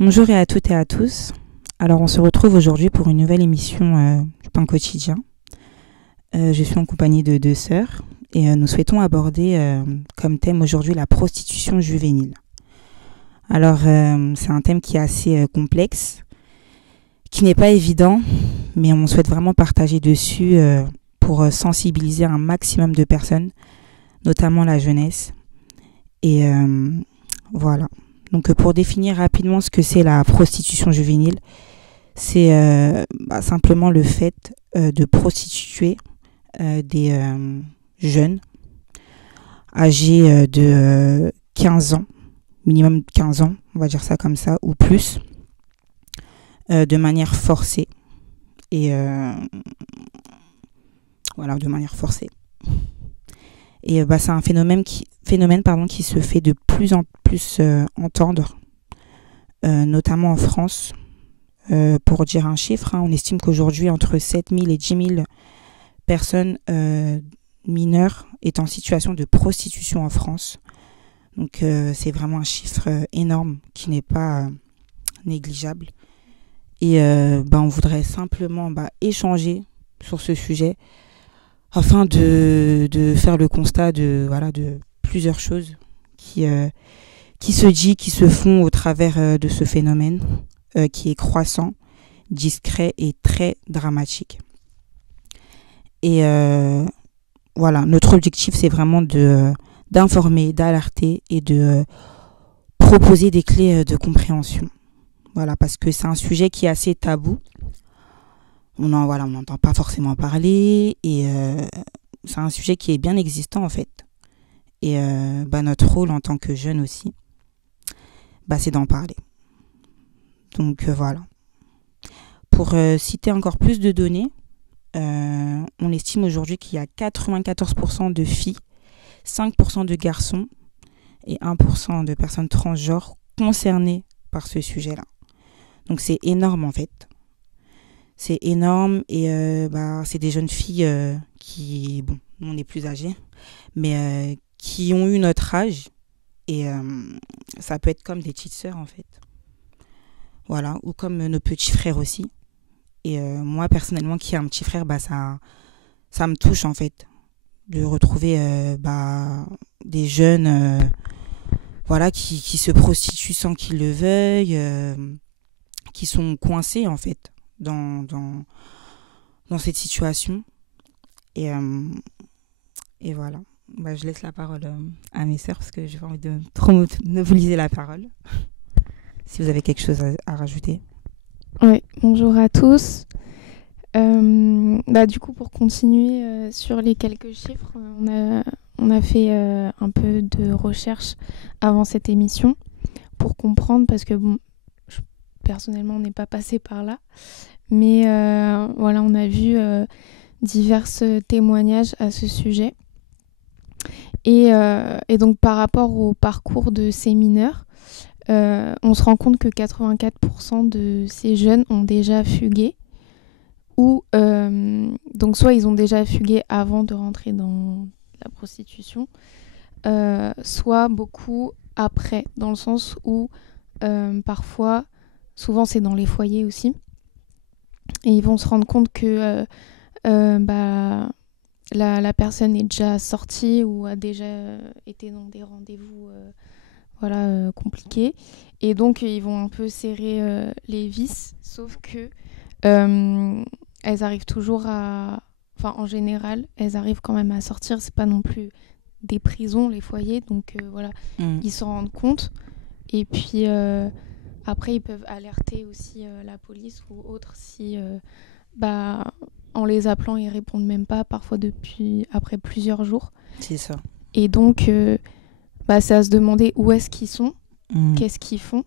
Bonjour à toutes et à tous. Alors, on se retrouve aujourd'hui pour une nouvelle émission du Pain Quotidien. Je suis en compagnie de deux sœurs et nous souhaitons aborder comme thème aujourd'hui la prostitution juvénile. Alors, c'est un thème qui est assez complexe, qui n'est pas évident, mais on souhaite vraiment partager dessus pour sensibiliser un maximum de personnes, notamment la jeunesse. Et voilà. Donc, pour définir rapidement ce que c'est la prostitution juvénile, c'est simplement le fait de prostituer des jeunes âgés de 15 ans, minimum 15 ans, on va dire ça comme ça, ou plus, de manière forcée. Et voilà, de manière forcée. Et c'est un phénomène qui se fait de plus en plus entendre, notamment en France. Pour dire un chiffre, on estime qu'aujourd'hui, entre 7 000 et 10 000 personnes mineures est en situation de prostitution en France. Donc, c'est vraiment un chiffre énorme qui n'est pas négligeable. Et on voudrait simplement échanger sur ce sujet afin de faire le constat de plusieurs choses qui se font au travers de ce phénomène qui est croissant, discret et très dramatique. Et notre objectif, c'est vraiment d'informer, d'alerter et de proposer des clés de compréhension. Voilà, parce que c'est un sujet qui est assez tabou. On n'entend pas forcément parler et c'est un sujet qui est bien existant en fait. Et notre rôle en tant que jeune aussi, c'est d'en parler. Donc voilà. Pour citer encore plus de données, on estime aujourd'hui qu'il y a 94% de filles, 5% de garçons et 1% de personnes transgenres concernées par ce sujet-là. Donc c'est énorme en fait. C'est énorme et c'est des jeunes filles qui, on est plus âgés, mais qui ont eu notre âge et ça peut être comme des petites sœurs en fait. Voilà, ou comme nos petits frères aussi. Et moi, personnellement, qui ai un petit frère, ça me touche, en fait, de retrouver des jeunes qui se prostituent sans qu'ils le veuillent, qui sont coincés, en fait, dans cette situation. Et voilà. Je laisse la parole à mes sœurs, parce que j'ai pas envie de trop monopoliser la parole. Si vous avez quelque chose à rajouter. Oui, bonjour à tous. Du coup, pour continuer sur les quelques chiffres, on a fait un peu de recherche avant cette émission pour comprendre, parce que personnellement, on n'est pas passé par là. Mais on a vu divers témoignages à ce sujet. Et donc, par rapport au parcours de ces mineurs, on se rend compte que 84% de ces jeunes ont déjà fugué ou donc soit ils ont déjà fugué avant de rentrer dans la prostitution, soit beaucoup après, dans le sens où parfois, souvent c'est dans les foyers aussi, et ils vont se rendre compte que la personne est déjà sortie ou a déjà été dans des rendez-vous compliqué, et donc ils vont un peu serrer les vis, sauf que elles arrivent toujours en général elles arrivent quand même à sortir. C'est pas non plus des prisons, les foyers, donc ils s'en rendent compte, et puis après ils peuvent alerter aussi la police ou autre si en les appelant ils répondent même pas, parfois après plusieurs jours. C'est ça. Et donc c'est à se demander où est-ce qu'ils sont, qu'est-ce qu'ils font.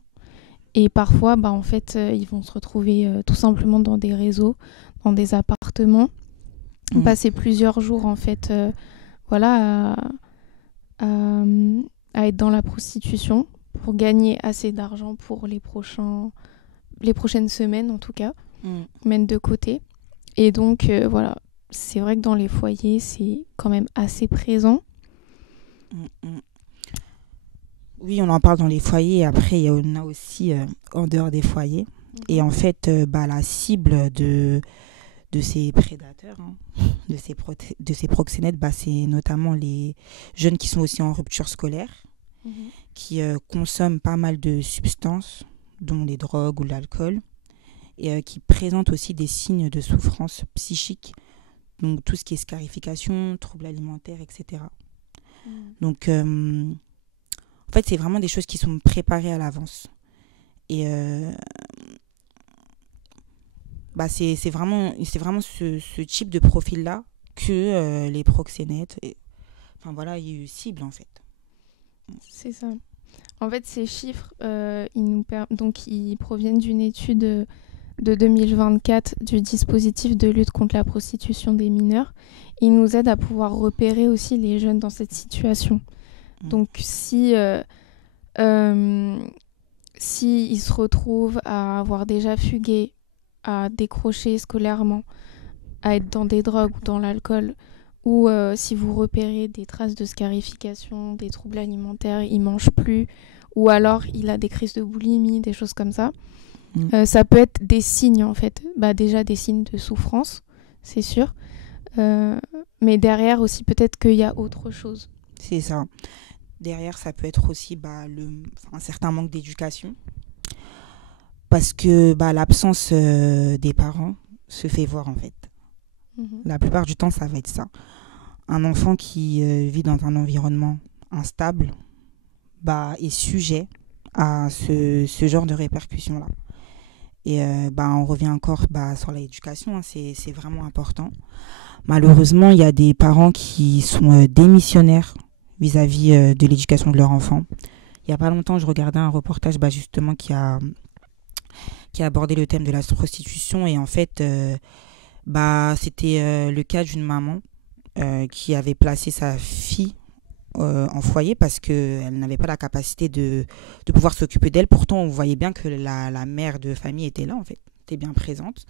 Et parfois, ils vont se retrouver tout simplement dans des réseaux, dans des appartements, passer plusieurs jours, en fait, à être dans la prostitution pour gagner assez d'argent pour les prochaines semaines, en tout cas, mettre de côté. Et donc, c'est vrai que dans les foyers, c'est quand même assez présent. Oui, on en parle dans les foyers. Après, il y en a aussi en dehors des foyers. Et Mhm. en fait, la cible de ces prédateurs, hein, de ces proxénètes, c'est notamment les jeunes qui sont aussi en rupture scolaire, Mhm. qui consomment pas mal de substances, dont les drogues ou l'alcool, et qui présentent aussi des signes de souffrance psychique, donc tout ce qui est scarification, troubles alimentaires, etc. Mhm. Donc, en fait, c'est vraiment des choses qui sont préparées à l'avance. Et c'est vraiment ce type de profil-là que les proxénètes, enfin voilà, ils ciblent en fait. C'est ça. En fait, ces chiffres, donc, ils proviennent d'une étude de 2024 du dispositif de lutte contre la prostitution des mineurs. Ils nous aident à pouvoir repérer aussi les jeunes dans cette situation. Mm. Donc, si ils se retrouvent à avoir déjà fugué, à décrocher scolairement, à être dans des drogues ou dans l'alcool, ou si vous repérez des traces de scarification, des troubles alimentaires, il mange plus, ou alors il a des crises de boulimie, des choses comme ça. Ça peut être des signes en fait, déjà des signes de souffrance, c'est sûr, mais derrière aussi peut-être qu'il y a autre chose. C'est ça. Derrière, ça peut être aussi un certain manque d'éducation, parce que l'absence des parents se fait voir en fait. Mhm. La plupart du temps, ça va être ça. Un enfant qui vit dans un environnement instable est sujet à ce genre de répercussions-là. Et on revient encore sur l'éducation, hein, c'est vraiment important. Malheureusement, il y a des parents qui sont démissionnaires vis-à-vis de l'éducation de leur enfant. Il n'y a pas longtemps, je regardais un reportage justement qui a abordé le thème de la prostitution. Et en fait, c'était le cas d'une maman qui avait placé sa fille en foyer parce qu'elle n'avait pas la capacité de pouvoir s'occuper d'elle. Pourtant, on voyait bien que la mère de famille était là, en fait, était bien présente.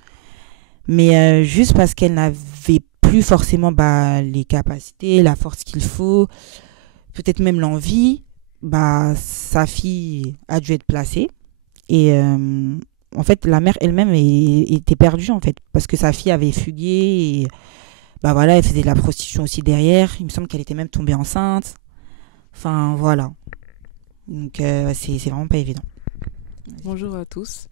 Mais juste parce qu'elle n'avait plus forcément les capacités, la force qu'il faut, peut-être même l'envie, sa fille a dû être placée. Et en fait, la mère elle-même était perdue, en fait, parce que sa fille avait fugué et voilà, elle faisait de la prostitution aussi derrière. Il me semble qu'elle était même tombée enceinte. Enfin, voilà. Donc, c'est vraiment pas évident. Bonjour à tous.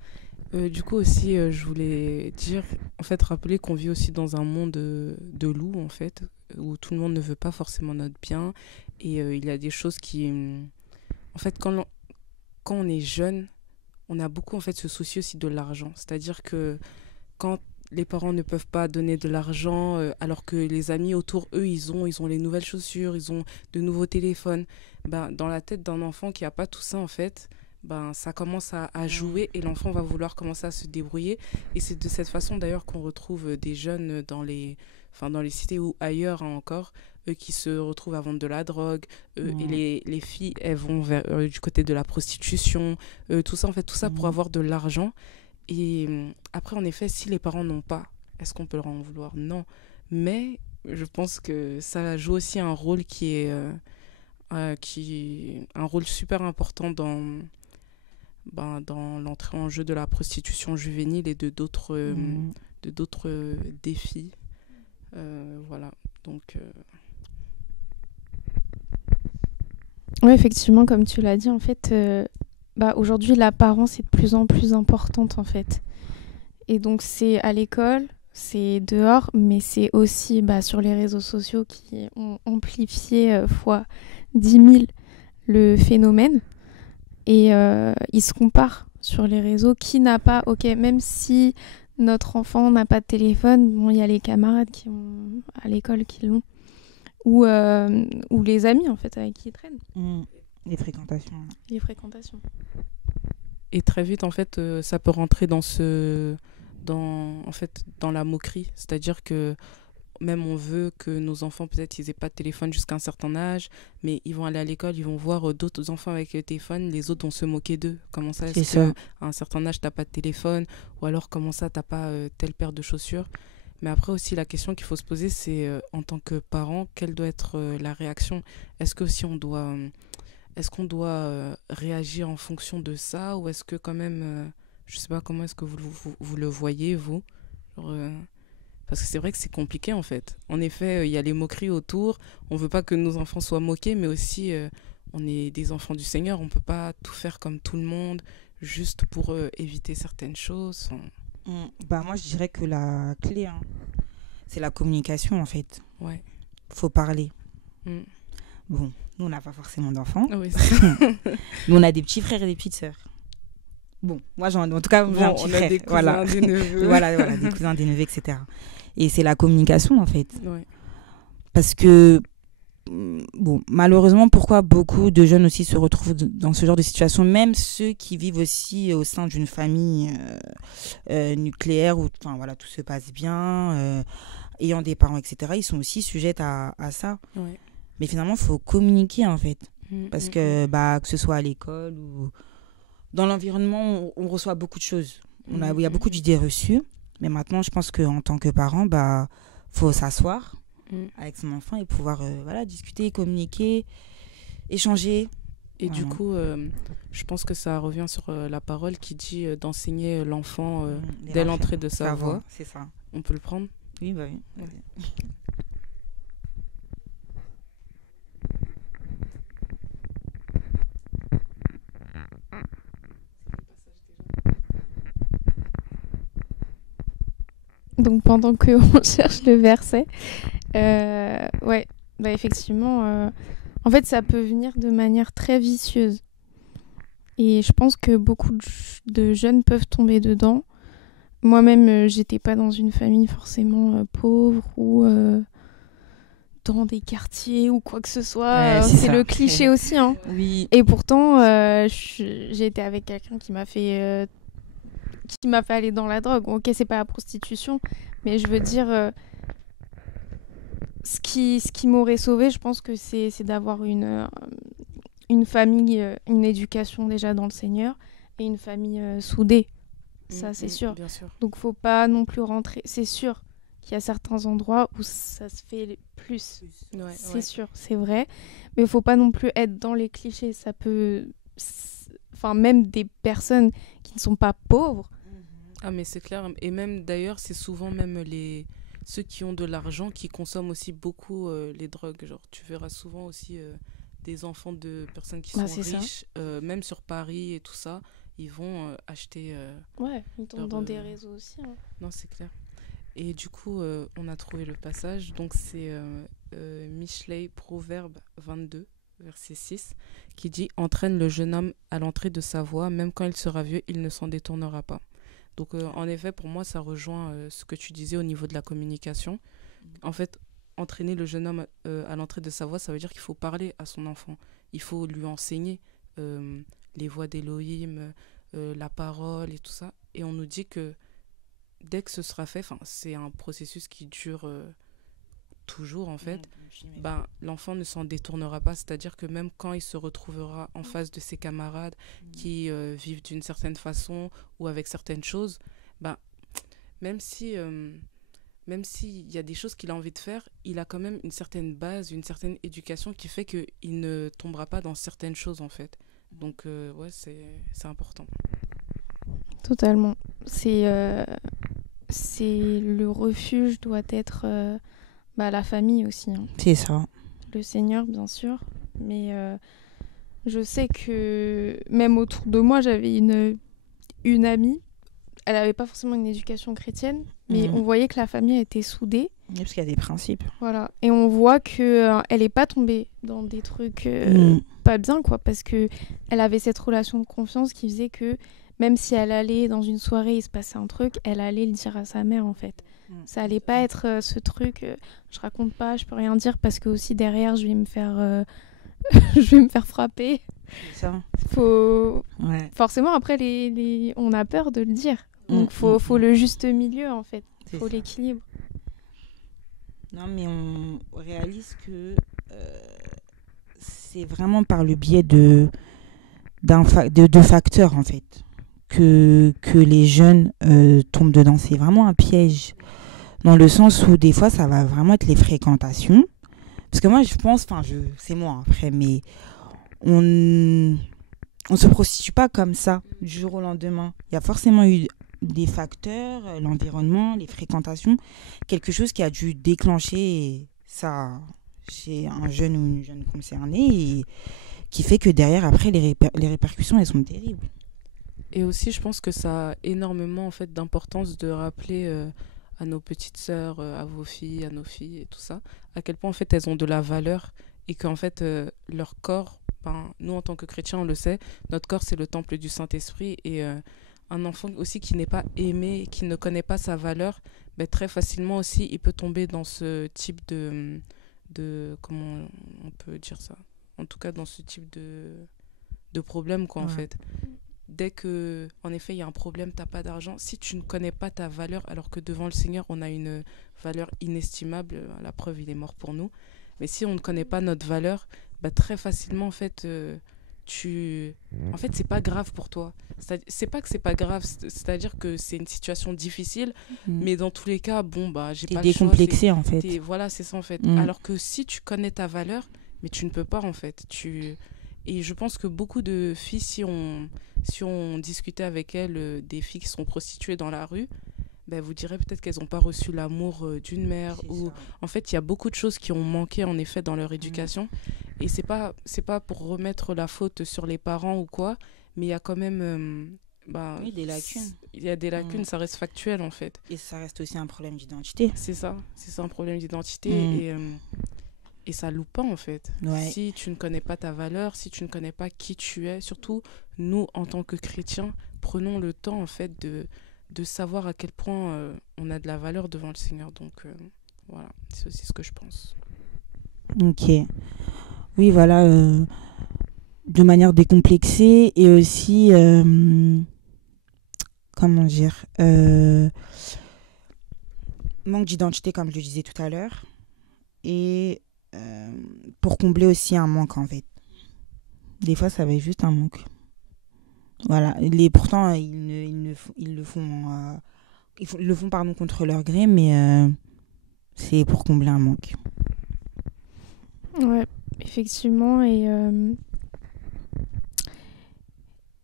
Du coup aussi, je voulais dire, en fait, rappeler qu'on vit aussi dans un monde de loups, en fait, où tout le monde ne veut pas forcément notre bien. Et il y a des choses qui... En fait, quand on est jeune, on a beaucoup, en fait, ce souci aussi de l'argent. C'est-à-dire que quand les parents ne peuvent pas donner de l'argent, alors que les amis autour, eux, ils ont les nouvelles chaussures, ils ont de nouveaux téléphones. Dans la tête d'un enfant qui n'a pas tout ça, en fait, ça commence à jouer et l'enfant va vouloir commencer à se débrouiller. Et c'est de cette façon, d'ailleurs, qu'on retrouve des jeunes dans les cités ou ailleurs, hein, encore, eux qui se retrouvent à vendre de la drogue. Et les filles, elles vont du côté de la prostitution. Tout ça, en fait, tout ça pour avoir de l'argent. Et après, en effet, si les parents n'ont pas, est-ce qu'on peut leur en vouloir? Non. Mais je pense que ça joue aussi un rôle un rôle super important dans l'entrée en jeu de la prostitution juvénile et de d'autres défis. Voilà. Donc... Oui, effectivement, comme tu l'as dit, en fait, aujourd'hui, l'apparence est de plus en plus importante, en fait. Et donc, c'est à l'école, c'est dehors, mais c'est aussi sur les réseaux sociaux qui ont amplifié fois 10 000 le phénomène. Et ils se comparent sur les réseaux. Qui n'a pas, même si notre enfant n'a pas de téléphone, il y a les camarades qui ont à l'école qui l'ont. Ou les amis, en fait, avec qui ils traînent. Les fréquentations. Les fréquentations. Et très vite, en fait, ça peut rentrer dans la moquerie. C'est-à-dire que même on veut que nos enfants, peut-être, ils aient pas de téléphone jusqu'à un certain âge, mais ils vont aller à l'école, ils vont voir d'autres enfants avec le téléphone, les autres vont se moquer d'eux. Comment ça, est-ce qu'à un certain âge, t'as pas de téléphone? Ou alors, comment ça, t'as pas telle paire de chaussures? Mais après aussi, la question qu'il faut se poser, c'est en tant que parent, quelle doit être la réaction? Est-ce que si on doit est-ce qu'on doit réagir en fonction de ça ou est-ce que quand même, je sais pas comment est-ce que vous le voyez, vous? Genre, parce que c'est vrai que c'est compliqué en fait. En effet, il y a les moqueries autour. On veut pas que nos enfants soient moqués, mais aussi on est des enfants du Seigneur. On peut pas tout faire comme tout le monde juste pour éviter certaines choses. Enfin, Bah, moi, je dirais que la clé, hein, c'est la communication, en fait. ouais. Faut parler. Mm. Bon, nous, on n'a pas forcément d'enfants. Ah oui, c'est ça. Nous, on a des petits frères et des petites sœurs. Bon, moi, en tout cas, j'ai un Bon, petit on a frère. des cousins, Voilà. des neveux. Voilà, des cousins, des neveux, etc. Et c'est la communication, en fait. Ouais. Parce que, bon, malheureusement, pourquoi beaucoup de jeunes aussi se retrouvent dans ce genre de situation, même ceux qui vivent aussi au sein d'une famille nucléaire où, enfin, voilà, tout se passe bien, ayant des parents, etc., ils sont aussi sujets à ça. Ouais. Mais finalement, il faut communiquer, en fait. Parce Mm. que ce soit à l'école ou dans l'environnement, on reçoit beaucoup de choses. Il y a beaucoup d'idées reçues. Mais maintenant, je pense qu'en tant que parent, faut s'asseoir avec son enfant et pouvoir discuter, communiquer, échanger. Et du Voilà. coup, je pense que ça revient sur la parole qui dit d'enseigner l'enfant dès l'entrée de sa voix. C'est ça. On peut le prendre? Oui, bah oui. Ouais. Donc pendant qu'on cherche le verset, ouais, bah effectivement, en fait ça peut venir de manière très vicieuse. Et je pense que beaucoup de jeunes peuvent tomber dedans. Moi-même, j'étais pas dans une famille forcément pauvre ou dans des quartiers ou quoi que ce soit. Ouais, c'est c'est ça. le cliché aussi, hein. Oui. Et pourtant, j'ai été avec quelqu'un qui m'a fait aller dans la drogue. Ok, c'est pas la prostitution, mais je veux dire, ce qui m'aurait sauvée, je pense que c'est d'avoir une famille, une éducation déjà dans le Seigneur et une famille soudée. Ça, c'est sûr. Bien sûr. Donc, faut pas non plus rentrer. C'est sûr qu'il y a certains endroits où ça se fait plus. Ouais, C'est sûr, c'est vrai. Mais faut pas non plus être dans les clichés. Ça peut... Enfin, même des personnes qui ne sont pas pauvres. Ah, mais c'est clair. Et même d'ailleurs, c'est souvent même ceux qui ont de l'argent qui consomment aussi beaucoup les drogues. Genre, tu verras souvent aussi des enfants de personnes qui sont c'est riches, même sur Paris et tout ça, ils vont acheter. Ouais, ils tombent leur, dans des réseaux aussi. Hein. Non, c'est clair. Et du coup, on a trouvé le passage. Donc, c'est Michelet, Proverbe 22, verset 6, qui dit « Entraîne le jeune homme à l'entrée de sa voie, même quand il sera vieux, il ne s'en détournera pas. » Donc, en effet, pour moi, ça rejoint ce que tu disais au niveau de la communication. En fait, entraîner le jeune homme à l'entrée de sa voie, ça veut dire qu'il faut parler à son enfant. Il faut lui enseigner les voies d'Élohim, la parole et tout ça. Et on nous dit que dès que ce sera fait, c'est un processus qui dure toujours en fait, l'enfant ne s'en détournera pas. C'est-à-dire que même quand il se retrouvera en face de ses camarades qui vivent d'une certaine façon ou avec certaines choses, même s'il y a des choses qu'il a envie de faire, il a quand même une certaine base, une certaine éducation qui fait qu'il ne tombera pas dans certaines choses en fait. Donc ouais, c'est important. Totalement. C'est le refuge doit être la famille aussi. Hein. C'est ça. Le Seigneur, bien sûr. Mais je sais que même autour de moi, j'avais une amie. Elle n'avait pas forcément une éducation chrétienne, mais on voyait que la famille était soudée. Oui, parce qu'il y a des principes. Voilà. Et on voit qu'elle n'est pas tombée dans des trucs pas bien, quoi. Parce qu'elle avait cette relation de confiance qui faisait que même si elle allait dans une soirée, il se passait un truc, elle allait le dire à sa mère, en fait. Ça allait pas être ce truc, je raconte pas, je peux rien dire parce que aussi derrière, je vais me faire, je vais me faire frapper. C'est ça. Ouais. Forcément, après, on a peur de le dire. Donc, faut le juste milieu, en fait. Faut l'équilibre. Non, mais on réalise que c'est vraiment par le biais de deux facteurs, en fait, que les jeunes tombent dedans. C'est vraiment un piège, dans le sens où des fois, ça va vraiment être les fréquentations. Parce que moi, je pense, c'est moi après, mais on se prostitue pas comme ça du jour au lendemain. Il y a forcément eu des facteurs, l'environnement, les fréquentations, quelque chose qui a dû déclencher ça chez un jeune ou une jeune concernée et qui fait que derrière, après, les répercussions, elles sont terribles. Et aussi, je pense que ça a énormément en fait d'importance de rappeler à nos petites sœurs, à vos filles, à nos filles et tout ça, à quel point en fait elles ont de la valeur et qu'en fait leur corps, ben, nous en tant que chrétiens on le sait, notre corps c'est le temple du Saint-Esprit et un enfant aussi qui n'est pas aimé, qui ne connaît pas sa valeur, ben, très facilement aussi il peut tomber dans ce type comment on peut dire ça, en tout cas dans ce type de problème quoi en fait. Dès que, en effet, il y a un problème, tu n'as pas d'argent, si tu ne connais pas ta valeur, alors que devant le Seigneur, on a une valeur inestimable, la preuve, il est mort pour nous. Mais si on ne connaît pas notre valeur, bah, très facilement, en fait, En fait, c'est pas grave pour toi. C'est pas que c'est pas grave, c'est-à-dire que c'est une situation difficile, mais dans tous les cas, bon, bah, j'ai pas le choix. T'es décomplexé, en fait. Voilà, c'est ça, en fait. Alors que si tu connais ta valeur, mais tu ne peux pas, en fait. Et je pense que beaucoup de filles, si on discutait avec elles, des filles qui sont prostituées dans la rue, ben, vous direz peut-être qu'elles n'ont pas reçu l'amour d'une mère. Ou en fait, il y a beaucoup de choses qui ont manqué, en effet, dans leur éducation. Et c'est pas pour remettre la faute sur les parents ou quoi, mais il y a quand même... oui, des lacunes. Il y a des lacunes, ça reste factuel, en fait. Et ça reste aussi un problème d'identité. C'est ça un problème d'identité. Et ça loupe pas en fait. Ouais. Si tu ne connais pas ta valeur, si tu ne connais pas qui tu es, surtout nous en tant que chrétiens, prenons le temps en fait de savoir à quel point on a de la valeur devant le Seigneur. Donc voilà, c'est aussi ce que je pense. Ok. Oui, voilà, de manière décomplexée et aussi, comment dire, manque d'identité comme je le disais tout à l'heure et pour combler aussi un manque en fait. Des fois ça va être juste un manque. Voilà, pourtant ils le font pardon contre leur gré, mais c'est pour combler un manque. Ouais, effectivement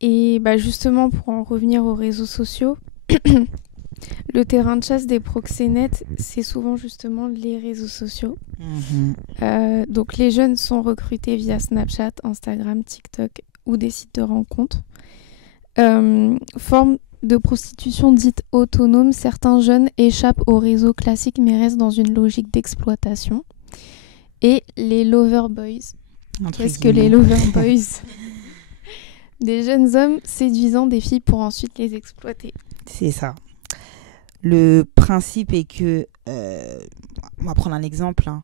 et bah justement pour en revenir aux réseaux sociaux, le terrain de chasse des proxénètes, c'est souvent justement les réseaux sociaux. Donc les jeunes sont recrutés via Snapchat, Instagram, TikTok ou des sites de rencontres. Forme de prostitution dite autonome, certains jeunes échappent au réseau classique mais restent dans une logique d'exploitation. Et les lover boys. Qu'est-ce que les lover boys? Des jeunes hommes séduisant des filles pour ensuite les exploiter. C'est ça. Le principe est que, on va prendre un exemple, hein.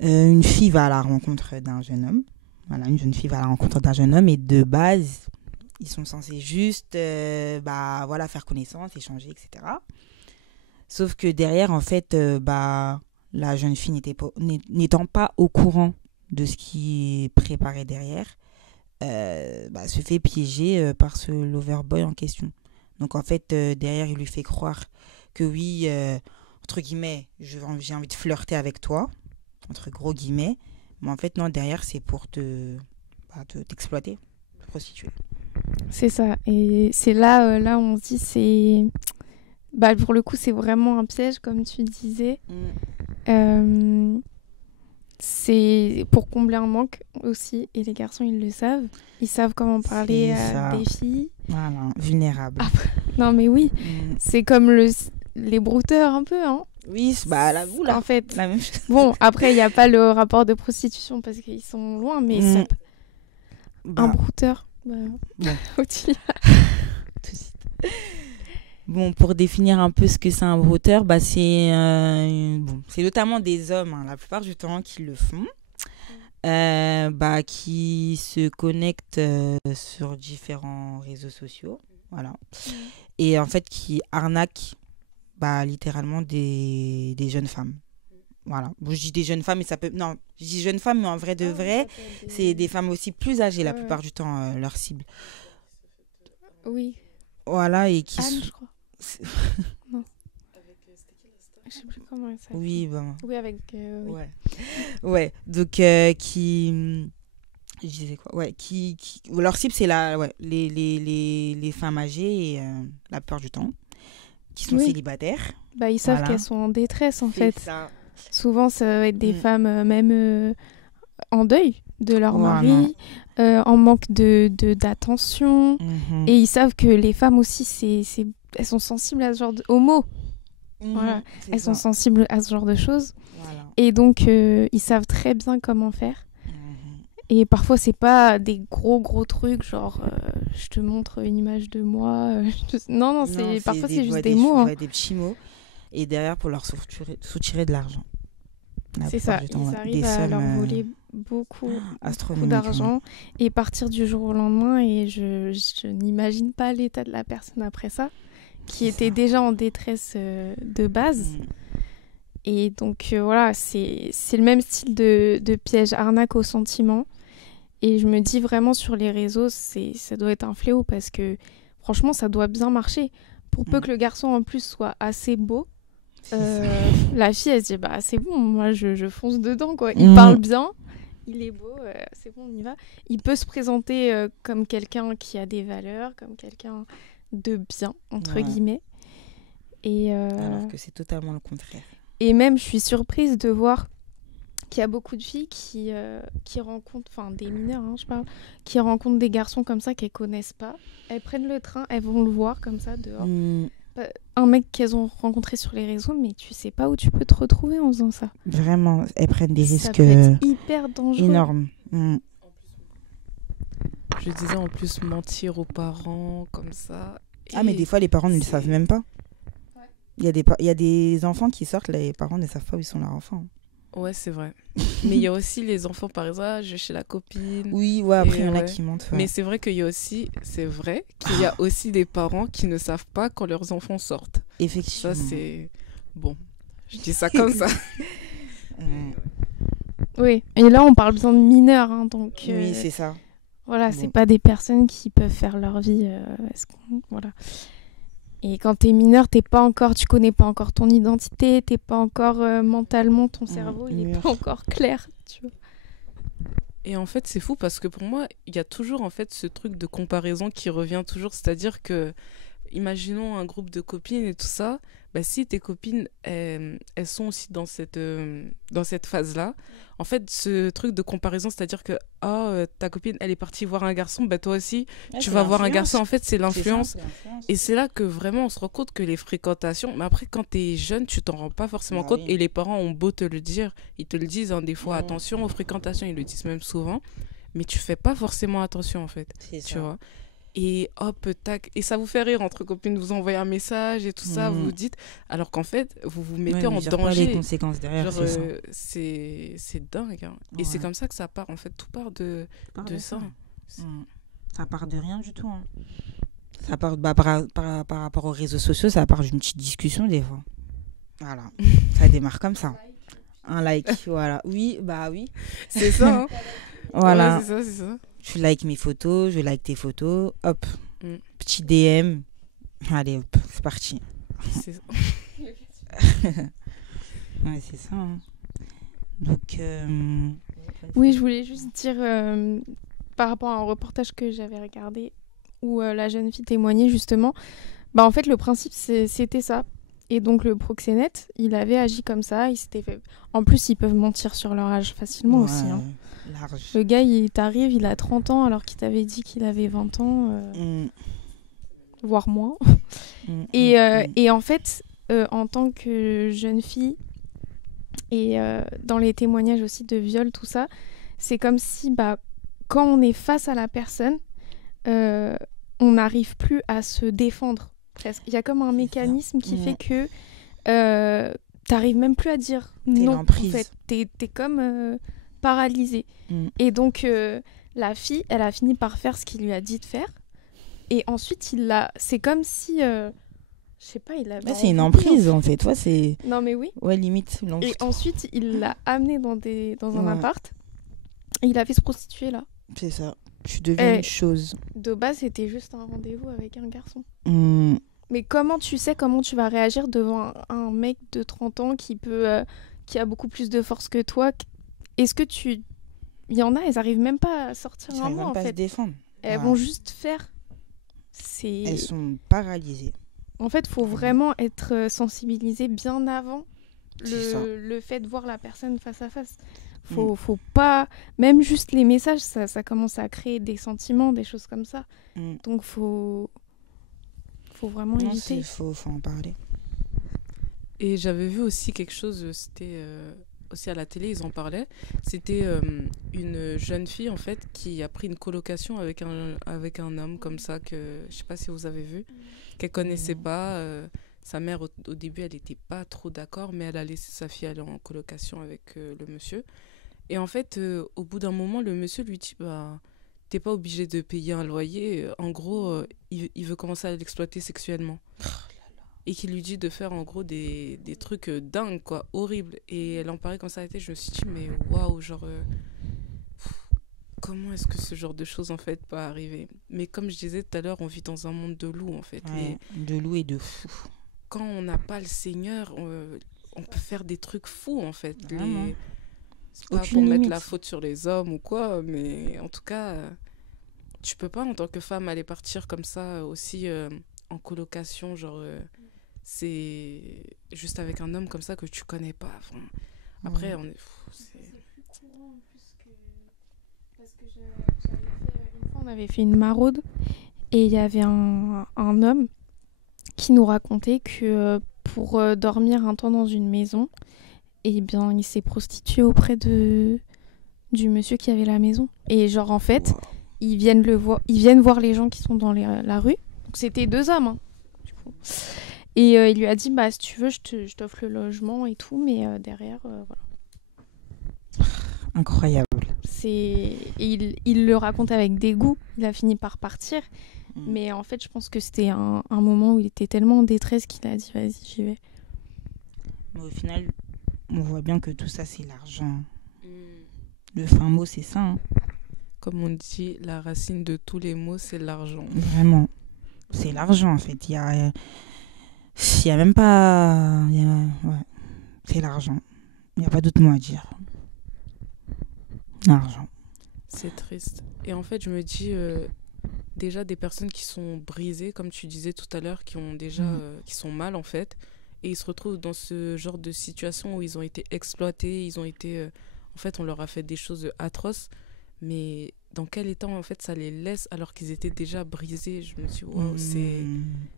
Une fille va à la rencontre d'un jeune homme. Voilà, une jeune fille va à la rencontre d'un jeune homme et de base, ils sont censés juste faire connaissance, échanger, etc. Sauf que derrière, en fait, la jeune fille n'étant pas au courant de ce qui est préparé derrière, se fait piéger par ce loverboy en question. Donc en fait, derrière, il lui fait croire que oui, entre guillemets, j'ai envie de flirter avec toi, entre gros guillemets. Mais en fait, non, derrière, c'est pour t'exploiter, te prostituer. C'est ça. Et c'est là où on se dit, pour le coup, c'est vraiment un piège, comme tu disais. C'est pour combler un manque aussi. Et les garçons, ils le savent. Ils savent comment parler à des filles. Voilà, vulnérables. Non, mais oui. C'est comme les brouteurs, un peu, hein. Oui, en fait. La même chose. Bon, après, il n'y a pas le rapport de prostitution parce qu'ils sont loin, mais un brouteur, au-dessus. Tout de suite. Bon, pour définir un peu ce que c'est un brouteur, c'est notamment des hommes, hein, la plupart du temps, qui le font, qui se connectent sur différents réseaux sociaux, voilà, et en fait qui arnaquent littéralement des jeunes femmes. Voilà. Bon, je dis des jeunes femmes, mais ça peut... Non, je dis jeunes femmes, mais en vrai de vrai, c'est des femmes aussi plus âgées, la plupart du temps, leur cible. Oui. Voilà, et qui... Anne, je crois. Non. Je sais plus comment elle s'appelle. Oui, Oui, avec... Ouais. Ouais, donc qui Je disais quoi? Ouais, leur cible, c'est les femmes âgées et la plupart du temps, qui sont Oui. célibataires. Bah, ils savent Voilà. qu'elles sont en détresse, en C'est fait. ça. Souvent, ça va être des Mm. femmes même en deuil de leur Voilà. mari, en manque d'attention. Mhm. Et ils savent que les femmes aussi, elles sont sensibles à ce genre de... aux mots. Mhm. Voilà. C'est Elles ça. sont sensibles à ce genre de choses. Voilà. Et donc, ils savent très bien comment faire. Mhm. Et parfois, c'est pas des gros trucs, genre je te montre une image de moi. Non, parfois, c'est juste des mots. Hein. Des petits mots. Et derrière, pour leur soutirer de l'argent. La C'est plupart ça, du temps, ils ouais. arrivent Des à leur sommes voler beaucoup astronomiques. d'argent et partir du jour au lendemain. Et je n'imagine pas l'état de la personne après ça, qui C'est était ça. déjà en détresse de base. Mm. Et donc voilà, c'est le même style de piège, arnaque au sentiment. Et je me dis vraiment sur les réseaux, ça doit être un fléau parce que franchement, ça doit bien marcher. Pour peu que le garçon en plus soit assez beau, la fille elle se dit bah c'est bon, moi je fonce dedans quoi. Il parle bien, il est beau, c'est bon, on y va. Il peut se présenter comme quelqu'un qui a des valeurs, comme quelqu'un de bien entre guillemets. Et alors que c'est totalement le contraire. Et même je suis surprise de voir qu'il y a beaucoup de filles qui rencontrent, enfin des mineurs, hein, je parle, qui rencontrent des garçons comme ça qu'elles connaissent pas. Elles prennent le train, elles vont le voir comme ça dehors. Un mec qu'elles ont rencontré sur les réseaux, mais tu sais pas où tu peux te retrouver en faisant ça. Vraiment, elles prennent des risques ça peut être hyper dangereux. énormes. Je disais en plus mentir aux parents comme ça. Ah, mais des fois, les parents ne le savent même pas. Il y a des enfants qui sortent, les parents ne savent pas où ils sont leurs enfants. Ouais, c'est vrai. Mais il y a aussi les enfants, par exemple, je vais chez la copine. Oui, ouais, après, il y en a ouais. qui mentent. Ouais. Mais c'est vrai qu'il y a aussi, aussi des parents qui ne savent pas quand leurs enfants sortent. Effectivement. Ça, c'est... Bon, je dis ça comme ça. Oui, et là, on parle bien de mineurs, hein, donc... Oui, c'est ça. Voilà, Bon. c'est pas des personnes qui peuvent faire leur vie. Voilà. Et quand t'es mineur, tu connais pas encore ton identité, t'es pas encore mentalement, ton cerveau, il est pas encore clair, tu vois. Et en fait, c'est fou parce que pour moi, il y a toujours en fait ce truc de comparaison qui revient toujours. C'est-à-dire que, imaginons un groupe de copines et tout ça, bah, si tes copines, elles sont aussi dans cette phase-là, en fait, ce truc de comparaison, c'est-à-dire que ta copine, elle est partie voir un garçon, bah, toi aussi, tu vas voir un garçon. En fait, c'est l'influence. Et c'est là que vraiment, on se rend compte que les fréquentations... Mais après, quand t'es jeune, tu t'en rends pas forcément compte. Oui. Et les parents ont beau te le dire, ils te le disent, hein, des fois, attention aux fréquentations, ils le disent même souvent. Mais tu fais pas forcément attention, en fait. C'est tu ça. vois. Et hop, tac. Et ça vous fait rire entre copines, vous envoyez un message et tout ça, vous vous dites... Alors qu'en fait, vous vous mettez en danger. Pas les conséquences derrière, genre, c'est dingue. Hein. Ouais. Et c'est comme ça que ça part. En fait, tout part de ça. Ça part de rien du tout. Hein. Ça part par rapport aux réseaux sociaux, ça part d'une petite discussion des fois. Voilà. Ça démarre comme ça. Un like, voilà. Oui, bah oui. C'est ça. Hein. Voilà. Ouais, c'est ça. Tu likes mes photos, je like tes photos. Hop. Petit DM. Allez, hop, c'est parti. C'est ça. Ouais, c'est ça. Hein. Donc... Oui, je voulais juste dire, par rapport à un reportage que j'avais regardé, où la jeune fille témoignait justement, bah en fait, le principe, c'était ça. Et donc, le proxénète, il avait agi comme ça. Il s'était fait... En plus, ils peuvent mentir sur leur âge facilement aussi. Hein. Large. Le gars, il t'arrive, il a 30 ans, alors qu'il t'avait dit qu'il avait 20 ans, voire moins. Et en fait, en tant que jeune fille, et dans les témoignages aussi de viol, tout ça, c'est comme si quand on est face à la personne, on n'arrive plus à se défendre presque. Il y a comme un mécanisme qui fait que t'arrives même plus à dire non. En fait, t'es comme paralysée. Et donc la fille, elle a fini par faire ce qu'il lui a dit de faire. Et ensuite, c'est comme si... je sais pas, il avait... c'est une emprise, en fait. Ouais, c'est... Non, mais oui. Ouais, limite. Et ensuite, il l'a amené dans un appart. Et il a fait se prostituer, là. C'est ça. Tu deviens une chose. De base, c'était juste un rendez-vous avec un garçon. Mais comment tu vas réagir devant un mec de 30 ans qui a beaucoup plus de force que toi? Est-ce que tu il y en a, elles arrivent même pas à sortir Ils un n'arrivent mot même en pas à se fait. défendre. Elles Ouais. vont juste faire. Elles sont paralysées. En fait, faut vraiment être sensibilisé bien avant C'est ça. le fait de voir la personne face à face. Faut pas... Même juste les messages, ça commence à créer des sentiments, des choses comme ça. Donc, faut vraiment Non, éviter. faut en parler. Et j'avais vu aussi quelque chose, c'était aussi à la télé, ils en parlaient. C'était une jeune fille, en fait, qui a pris une colocation avec un homme comme ça, que je sais pas si vous avez vu, qu'elle connaissait pas. Sa mère, au début, elle n'était pas trop d'accord, mais elle a laissé sa fille aller en colocation avec le monsieur. Et en fait, au bout d'un moment, le monsieur lui dit, bah, t'es pas obligé de payer un loyer. En gros, il veut commencer à l'exploiter sexuellement. Et qui lui dit de faire en gros des trucs dingues, quoi, horribles. Et elle en parlait comme ça à la tête, je me suis dit, mais waouh, genre, comment est-ce que ce genre de choses, en fait, peut arriver? Mais comme je disais tout à l'heure, on vit dans un monde de loups, en fait. Ouais, de loups et de fous. Quand on n'a pas le Seigneur, on peut faire des trucs fous, en fait. C'est pas Aucune pour mettre limite. la faute sur les hommes ou quoi, mais en tout cas, tu peux pas, en tant que femme, aller partir comme ça aussi en colocation, genre... c'est juste avec un homme comme ça que tu connais pas. Enfin, après, on est fou. C'est plus courant en plus que... Parce que une fois, on avait fait une maraude et il y avait un homme qui nous racontait que pour dormir un temps dans une maison, eh bien, il s'est prostitué auprès du monsieur qui avait la maison. Et genre, en fait, ils viennent voir les gens qui sont dans la rue. Donc, c'était 2 hommes, hein, du coup. Et il lui a dit, bah, si tu veux, je t'offre le logement et tout, mais derrière, voilà. Incroyable. Et il le raconte avec dégoût. Il a fini par partir. Mais en fait, je pense que c'était un moment où il était tellement en détresse qu'il a dit, vas-y, j'y vais. Mais au final, on voit bien que tout ça, c'est l'argent. Le fin mot, c'est ça. Hein. Comme on dit, la racine de tous les maux, c'est l'argent. Vraiment. C'est l'argent, en fait. Il y a même pas... ouais. C'est l'argent. Il n'y a pas d'autre mot à dire. L'argent. C'est triste. Et en fait, je me dis, déjà, des personnes qui sont brisées, comme tu disais tout à l'heure, qui ont déjà, qui sont mal, en fait, et ils se retrouvent dans ce genre de situation où ils ont été exploités, ils ont été... en fait, on leur a fait des choses atroces, mais dans quel état, en fait, ça les laisse alors qu'ils étaient déjà brisés? Je me dis, wow,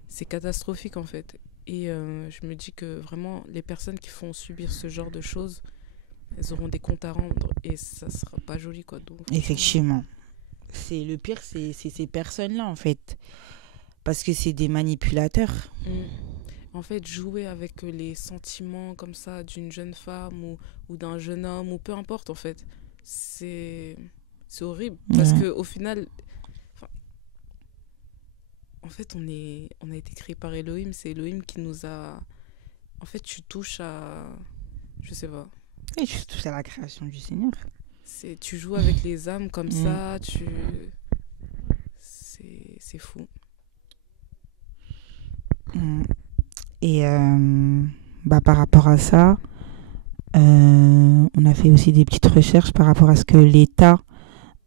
c'est catastrophique, en fait. Et je me dis que vraiment, les personnes qui font subir ce genre de choses, elles auront des comptes à rendre et ça sera pas joli, quoi. Donc, effectivement. Le pire, c'est ces personnes-là, en fait. Parce que c'est des manipulateurs. En fait, jouer avec les sentiments comme ça d'une jeune femme ou d'un jeune homme, ou peu importe, en fait, c'est horrible. Parce qu'au final... En fait, on a été créé par Elohim. C'est Elohim qui nous a... En fait, tu touches à... Je sais pas. Et tu touches à la création du Seigneur. Tu joues avec les âmes comme ça. C'est fou. Et par rapport à ça, on a fait aussi des petites recherches par rapport à ce que l'État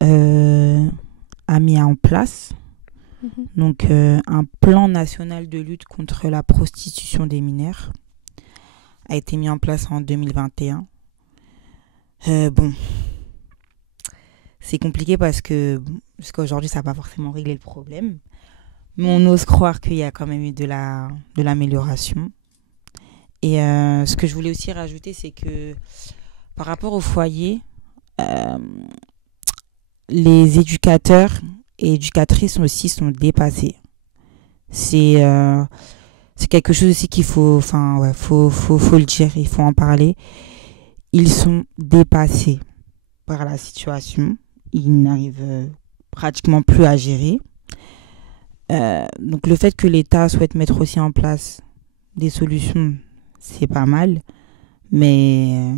a mis en place. Donc, un plan national de lutte contre la prostitution des mineurs a été mis en place en 2021. Bon, c'est compliqué parce qu'aujourd'hui, ça n'a pas forcément réglé le problème. Mais on ose croire qu'il y a quand même eu de l'amélioration. Et ce que je voulais aussi rajouter, c'est que par rapport au foyer, les éducateurs et éducatrices aussi sont dépassés. C'est quelque chose aussi qu'il faut, faut le dire, il faut en parler. Ils sont dépassés par la situation. Ils n'arrivent pratiquement plus à gérer. Donc le fait que l'État souhaite mettre aussi en place des solutions, c'est pas mal. Mais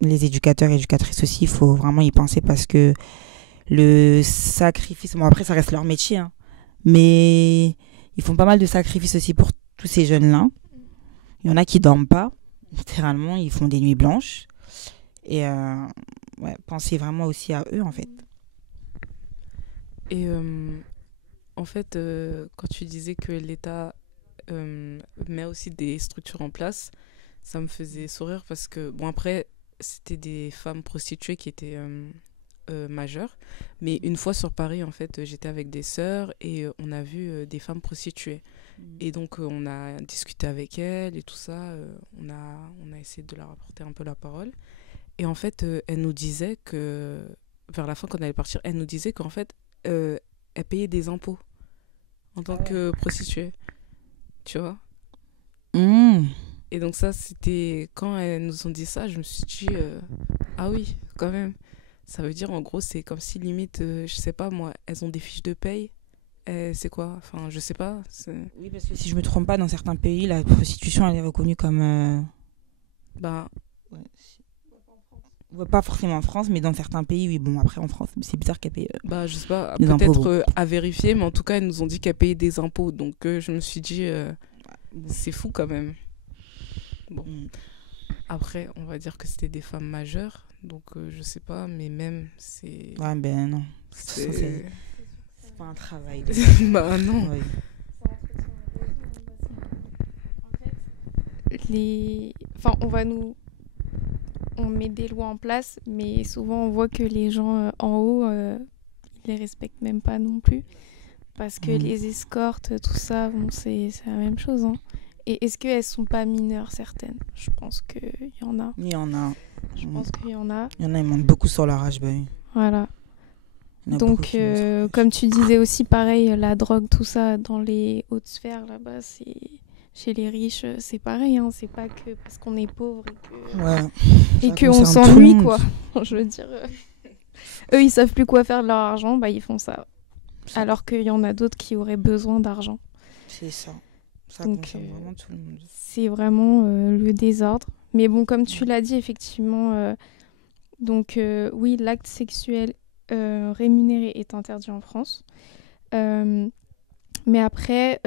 les éducateurs et éducatrices aussi, il faut vraiment y penser parce que le sacrifice... Bon, après, ça reste leur métier, hein, mais ils font pas mal de sacrifices aussi pour tous ces jeunes-là. Il y en a qui dorment pas, littéralement, ils font des nuits blanches. Et penser vraiment aussi à eux, en fait. Et en fait, quand tu disais que l'État met aussi des structures en place, ça me faisait sourire parce que, bon, après, c'était des femmes prostituées qui étaient majeures. Mais une fois sur Paris, en fait, j'étais avec des sœurs et on a vu des femmes prostituées. Et donc, on a discuté avec elles et tout ça. On a essayé de leur apporter un peu la parole. Et en fait, elle nous disait que, vers la fin, quand on allait partir, elle nous disait qu'en fait, elle payait des impôts en tant que prostituée. Tu vois? Et donc ça, c'était... Quand elles nous ont dit ça, je me suis dit... ah oui, quand même. Ça veut dire, en gros, c'est comme si, limite, je sais pas, moi, elles ont des fiches de paye. C'est quoi? Enfin, je sais pas. Oui, parce que si je me trompe pas, dans certains pays, la prostitution, elle est reconnue comme... Bah... Ouais, pas forcément en France, mais dans certains pays, oui. Bon, après, en France, c'est bizarre qu'elle paye... Bah, je sais pas, des impôts, peut-être à vérifier, mais en tout cas, elles nous ont dit qu'elles payaient des impôts. Donc, je me suis dit, c'est fou quand même. Bon. Après, on va dire que c'était des femmes majeures, donc je sais pas, mais même, c'est... Ouais, ben non. C'est pas un travail. Bah non. Ouais. Enfin, on met des lois en place, mais souvent on voit que les gens en haut, ils les respectent même pas non plus. Parce que les escortes, tout ça, bon, c'est la même chose. Hein. Et est-ce qu'elles sont pas mineures, certaines? Je pense qu'il y en a. Il y en a. Je pense qu'il y en a. Il y en a, ils montent beaucoup sur leur âge, bah oui. Voilà. Il y en a Donc, beaucoup qui montent sur leur âge. comme tu disais aussi, pareil, la drogue, tout ça, dans les hautes sphères, là-bas, c'est... Chez les riches, c'est pareil, hein. C'est pas que parce qu'on est pauvre et Ça qu'on concerne s'ennuie, tout le quoi. monde. Je veux dire, eux, ils savent plus quoi faire de leur argent, bah ils font ça. Alors qu'il y en a d'autres qui auraient besoin d'argent. C'est ça. Ça Donc, concerne vraiment tout le monde. C'est vraiment le désordre. Mais bon, comme tu l'as dit, effectivement, donc oui, l'acte sexuel rémunéré est interdit en France. Mais après,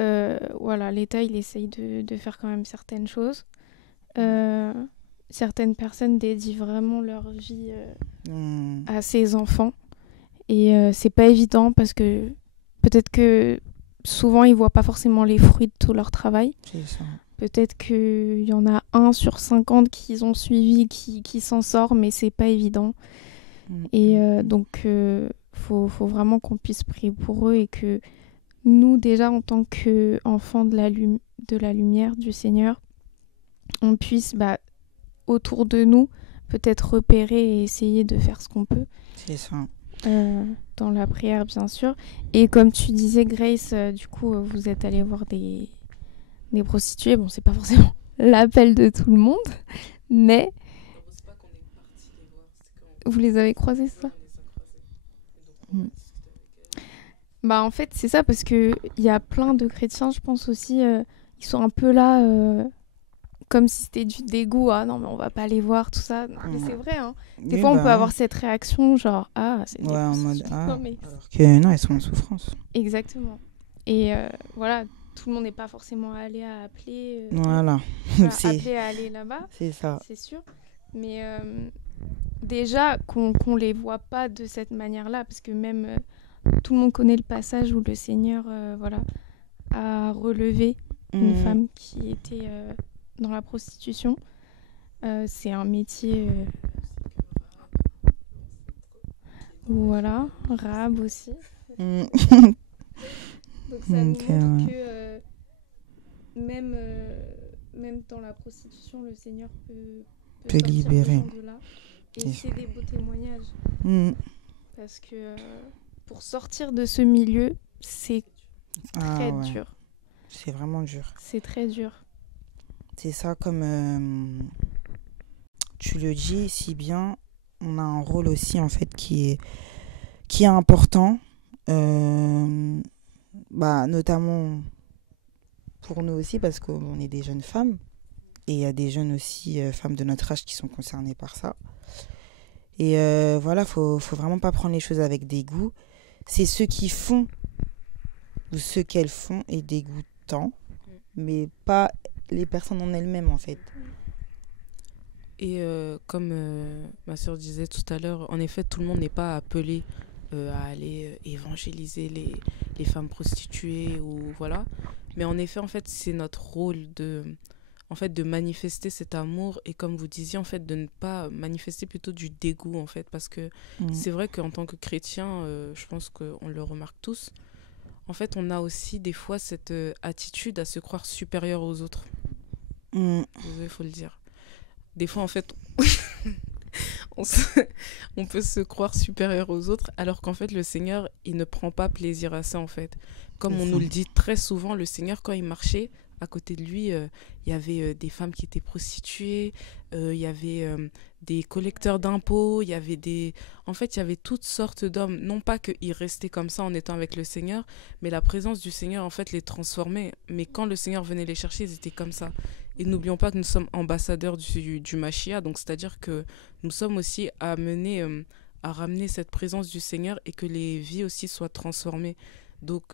voilà, l'État, il essaye de faire quand même certaines choses. Certaines personnes dédient vraiment leur vie à ces enfants. Et c'est pas évident parce que peut-être que souvent, ils voient pas forcément les fruits de tout leur travail. C'est ça. Peut-être qu'il y en a 1 sur 50 qu'ils ont suivi, qui s'en sort, mais c'est pas évident. Et donc, faut vraiment qu'on puisse prier pour eux et que nous, déjà, en tant qu'enfants de la lumière du Seigneur, on puisse, autour de nous, peut-être repérer et essayer de faire ce qu'on peut. C'est ça. Dans la prière, bien sûr. Et comme tu disais, Grace, du coup, vous êtes allée voir des prostituées. Bon, c'est pas forcément l'appel de tout le monde, mais... Vous les avez croisées, ça? Bah en fait c'est ça parce que il y a plein de chrétiens, je pense aussi, ils sont un peu là comme si c'était du dégoût, ah non mais on va pas les voir tout ça. Mais c'est vrai, hein. Des fois on peut avoir cette réaction genre ah c'est des en mode non, mais... alors que non, elles sont en souffrance. Exactement. Et voilà, tout le monde n'est pas forcément allé à appeler Voilà. appeler à aller là-bas. C'est ça. C'est sûr. Mais déjà qu'on les voit pas de cette manière-là parce que même tout le monde connaît le passage où le Seigneur a relevé une femme qui était dans la prostitution. C'est un métier... Voilà, Rahab aussi. Donc ça nous montre que même dans la prostitution, le Seigneur peut libérer. de là. Et c'est des beaux témoignages. Parce que... pour sortir de ce milieu, c'est très dur. C'est vraiment dur. C'est très dur. C'est ça, comme tu le dis si bien, on a un rôle aussi en fait qui est important, notamment pour nous aussi parce qu'on est des jeunes femmes et il y a des jeunes aussi femmes de notre âge qui sont concernées par ça. Et voilà, faut vraiment pas prendre les choses avec dégoût. C'est ceux qui font ou ce qu'elles font est dégoûtant, mais pas les personnes en elles-mêmes en fait. Et comme ma sœur disait tout à l'heure, en effet, tout le monde n'est pas appelé à aller évangéliser les femmes prostituées ou voilà. Mais en effet, en fait, c'est notre rôle de manifester cet amour et comme vous disiez, en fait, de ne pas manifester plutôt du dégoût, en fait, parce que c'est vrai qu'en tant que chrétien, je pense qu'on le remarque tous, en fait, on a aussi des fois cette attitude à se croire supérieur aux autres. Il faut le dire. Des fois, en fait, on, se- on peut se croire supérieur aux autres, alors qu'en fait, le Seigneur, il ne prend pas plaisir à ça, en fait. Comme C'est on ça. nous le dit très souvent, le Seigneur, quand il marchait, à côté de lui, il y avait des femmes qui étaient prostituées, il y avait des collecteurs d'impôts, il y avait des... En fait, il y avait toutes sortes d'hommes. Non pas qu'ils restaient comme ça en étant avec le Seigneur, mais la présence du Seigneur, en fait, les transformait. Mais quand le Seigneur venait les chercher, ils étaient comme ça. Et n'oublions pas que nous sommes ambassadeurs du Mashiach, donc c'est-à-dire que nous sommes aussi amenés à ramener cette présence du Seigneur et que les vies aussi soient transformées. Donc,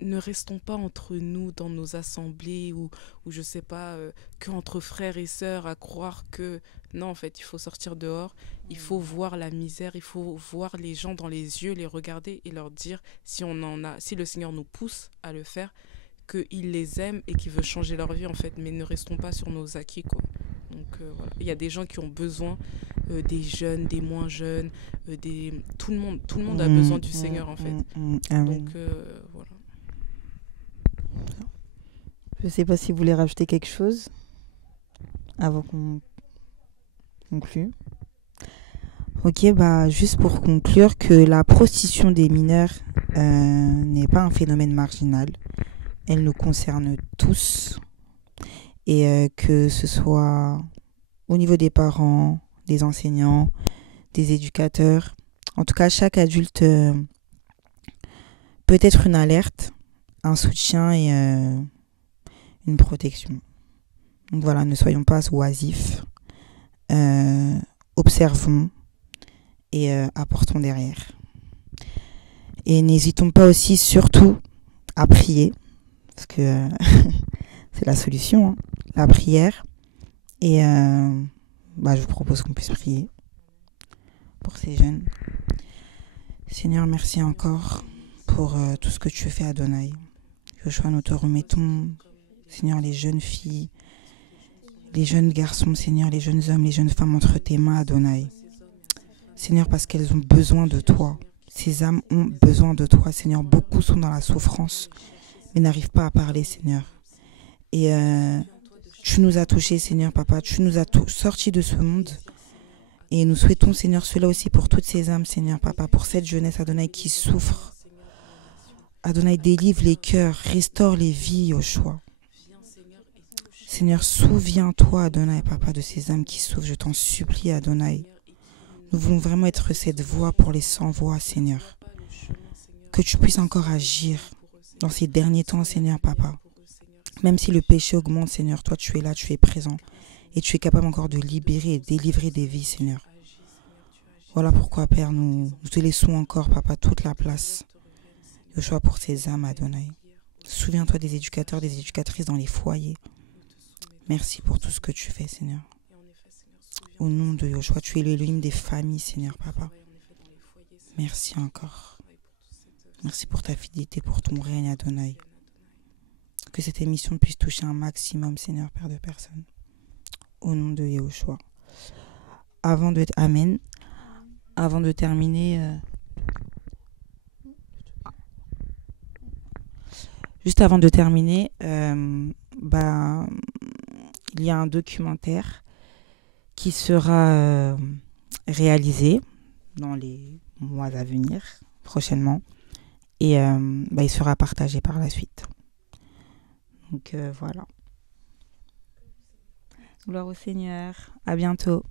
ne restons pas entre nous dans nos assemblées ou je sais pas, que entre frères et sœurs à croire que non, en fait, il faut sortir dehors, il faut voir la misère, il faut voir les gens dans les yeux, les regarder et leur dire si on en a, si le Seigneur nous pousse à le faire, qu'il les aime et qu'il veut changer leur vie en fait, mais ne restons pas sur nos acquis quoi. Donc voilà, il y a des gens qui ont besoin, des jeunes, des moins jeunes, tout le monde a besoin du Seigneur en fait. Amen. Donc voilà. Je sais pas si vous voulez rajouter quelque chose avant qu'on conclue. Ok, bah juste pour conclure que la prostitution des mineurs n'est pas un phénomène marginal. Elle nous concerne tous et que ce soit au niveau des parents, des enseignants, des éducateurs. En tout cas, chaque adulte peut être une alerte, un soutien et une protection. Donc voilà, ne soyons pas oisifs, observons et apportons derrière. Et n'hésitons pas aussi surtout à prier, parce que c'est la solution, hein, la prière. Et je vous propose qu'on puisse prier pour ces jeunes. Seigneur, merci encore pour tout ce que tu fais, Adonai. Joshua, nous te remettons, Seigneur, les jeunes filles, les jeunes garçons, Seigneur, les jeunes hommes, les jeunes femmes entre tes mains, Adonai. Seigneur, parce qu'elles ont besoin de toi. Ces âmes ont besoin de toi, Seigneur. Beaucoup sont dans la souffrance, mais n'arrivent pas à parler, Seigneur. Et tu nous as touchés, Seigneur, Papa. Tu nous as sortis de ce monde. Et nous souhaitons, Seigneur, cela aussi pour toutes ces âmes, Seigneur, Papa, pour cette jeunesse, Adonai, qui souffre. Adonai, délivre les cœurs, restaure les vies au choix. Seigneur, souviens-toi, Adonai, Papa, de ces âmes qui souffrent. Je t'en supplie, Adonai. Nous voulons vraiment être cette voix pour les sans-voix, Seigneur. Que tu puisses encore agir dans ces derniers temps, Seigneur, Papa. Même si le péché augmente, Seigneur, toi, tu es là, tu es présent. Et tu es capable encore de libérer et délivrer des vies, Seigneur. Voilà pourquoi, Père, nous te laissons encore, Papa, toute la place. Le choix pour ces âmes, Adonai. Souviens-toi des éducateurs, des éducatrices dans les foyers. Merci pour tout ce que tu fais, Seigneur. Au nom de Yoshua, tu es l'Élohim des familles, Seigneur, Papa. Merci encore. Merci pour ta fidélité, pour ton règne, Adonai. Que cette émission puisse toucher un maximum, Seigneur, Père de personnes. Au nom de Yahushua. Amen. Avant de terminer, juste avant de terminer, il y a un documentaire qui sera réalisé dans les mois à venir, prochainement, et il sera partagé par la suite. Donc voilà. Gloire au Seigneur. À bientôt.